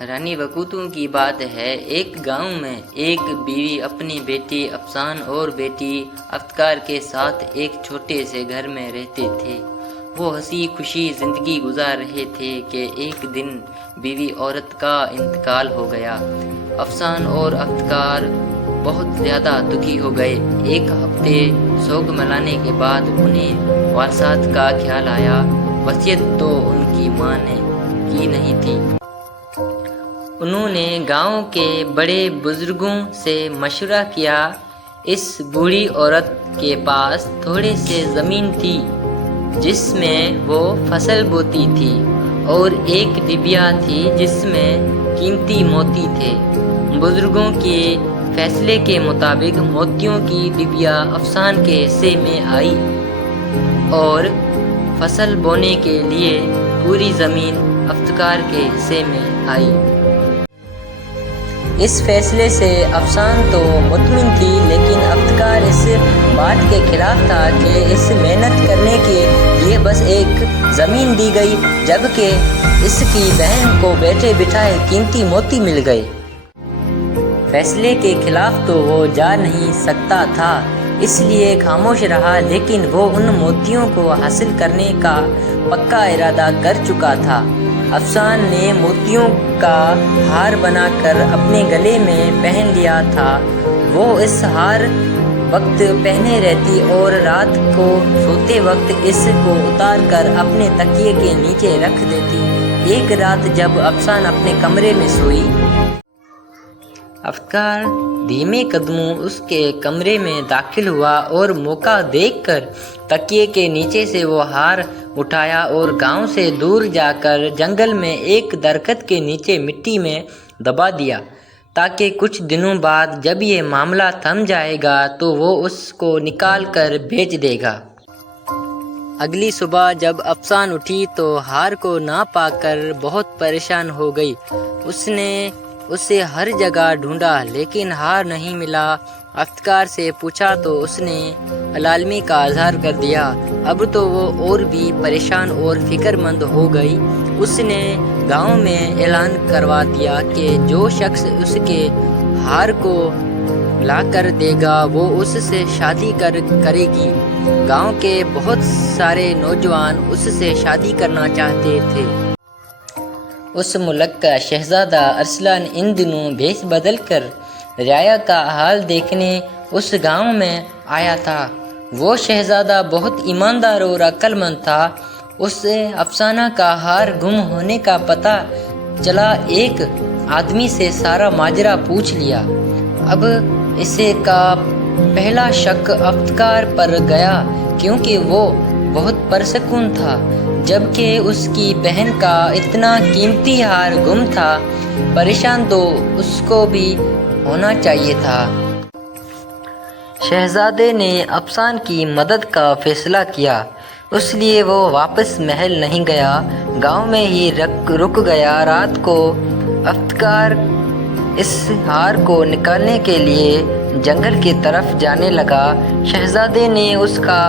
رانی وقوتوں کی بات ہے، ایک گاؤں میں ایک بیوی اپنی بیٹی افسان اور بیٹی افتخار کے ساتھ ایک چھوٹے سے گھر میں رہتے تھے۔ وہ ہنسی خوشی زندگی گزار رہے تھے کہ ایک دن بیوی عورت کا انتقال ہو گیا۔ افسان اور افتخار بہت زیادہ دکھی ہو گئے۔ ایک ہفتے سوگ منانے کے بعد انہیں وراثت کا خیال آیا۔ وصیت تو ان کی ماں نے کی نہیں تھی۔ انہوں نے گاؤں کے بڑے بزرگوں سے مشورہ کیا۔ اس بوڑھی عورت کے پاس تھوڑی سی زمین تھی جس میں وہ فصل بوتی تھی، اور ایک ڈبیا تھی جس میں قیمتی موتی تھے۔ بزرگوں کے فیصلے کے مطابق موتیوں کی ڈبیا افسان کے حصے میں آئی اور فصل بونے کے لیے پوری زمین افتخار کے حصے میں آئی۔ اس فیصلے سے افسان تو مطمئن تھی، لیکن افتخار اس بات کے خلاف تھا کہ اس محنت کرنے کے لیے بس ایک زمین دی گئی، جبکہ اس کی بہن کو بیٹھے بٹھائے قیمتی موتی مل گئے۔ فیصلے کے خلاف تو وہ جا نہیں سکتا تھا، اس لیے خاموش رہا، لیکن وہ ان موتیوں کو حاصل کرنے کا پکا ارادہ کر چکا تھا۔ افسان نے موتیوں کا ہار بنا کر اپنے گلے میں پہن لیا تھا۔ وہ اس ہار وقت پہنے رہتی اور رات کو سوتے وقت اس کو اتار کر اپنے تکیے کے نیچے رکھ دیتی۔ ایک رات جب افسان اپنے کمرے میں سوئی، افتخار دھیمے قدموں اس کے کمرے میں داخل ہوا اور موقع دیکھ کر تکیے کے نیچے سے وہ ہار اٹھایا اور گاؤں سے دور جا کر جنگل میں ایک درخت کے نیچے مٹی میں دبا دیا، تاکہ کچھ دنوں بعد جب یہ معاملہ تھم جائے گا تو وہ اس کو نکال کر بیچ دے گا۔ اگلی صبح جب افسان اٹھی تو ہار کو نہ پا کر بہت پریشان ہو گئی۔ اس نے اسے ہر جگہ ڈھونڈا، لیکن ہار نہیں ملا۔ افتخار سے پوچھا تو اس نے العالمی کا اظہار کر دیا۔ اب تو وہ اور بھی پریشان اور فکر مند ہو گئی۔ اس نے گاؤں میں اعلان کروا دیا کہ جو شخص اس کے ہار کو لا کر دے گا وہ اس سے شادی کرے گی۔ گاؤں کے بہت سارے نوجوان اس سے شادی کرنا چاہتے تھے۔ اس ملک کا شہزادہ ارسلان ان دنوں بھیس بدل کر رعایا کا حال دیکھنے اس گاؤں میں آیا تھا۔ وہ شہزادہ بہت ایماندار اور عقل مند تھا۔ اسے افسانہ کا ہار گم ہونے کا پتہ چلا، ایک آدمی سے سارا ماجرا پوچھ لیا۔ اب اسے کا پہلا شک افتخار پر گیا، کیونکہ وہ بہت پرسکون تھا، جبکہ اس کی بہن کا اتنا قیمتی ہار گم تھا۔ پریشان تو اس کو بھی ہونا چاہیے تھا۔ شہزادے نے افسان کی مدد کا فیصلہ کیا، اس لیے وہ واپس محل نہیں گیا، گاؤں میں ہی رک گیا۔ رات کو افتخار اس ہار کو نکالنے کے لیے جنگل کی طرف جانے لگا۔ شہزادے نے اس کا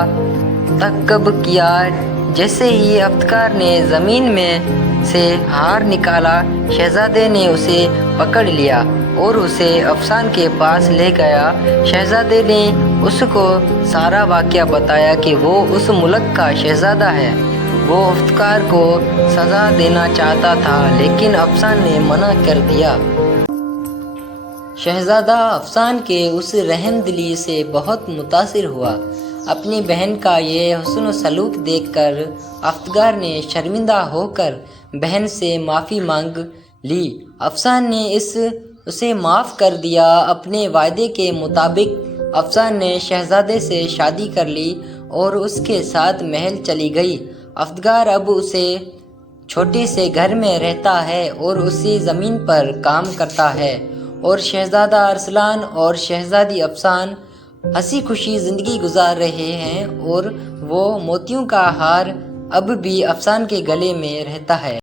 تعاقب کیا۔ جیسے ہی افتخار نے زمین میں سے ہار نکالا، شہزادے نے اسے پکڑ لیا اور اسے افسان کے پاس لے گیا۔ شہزادے نے اس کو سارا واقعہ بتایا کہ وہ اس ملک کا شہزادہ ہے۔ وہ افتخار کو سزا دینا چاہتا تھا، لیکن افسان نے منع کر دیا۔ شہزادہ افسان کے اس رحم دلی سے بہت متاثر ہوا۔ اپنی بہن کا یہ حسن و سلوک دیکھ کر افتخار نے شرمندہ ہو کر بہن سے معافی مانگ لی۔ افسان نے اسے معاف کر دیا۔ اپنے وعدے کے مطابق افسان نے شہزادے سے شادی کر لی اور اس کے ساتھ محل چلی گئی۔ افتخار اب اسے چھوٹے سے گھر میں رہتا ہے اور اسی زمین پر کام کرتا ہے، اور شہزادہ ارسلان اور شہزادی افسان ہنسی خوشی زندگی گزار رہے ہیں، اور وہ موتیوں کا ہار اب بھی افسان کے گلے میں رہتا ہے۔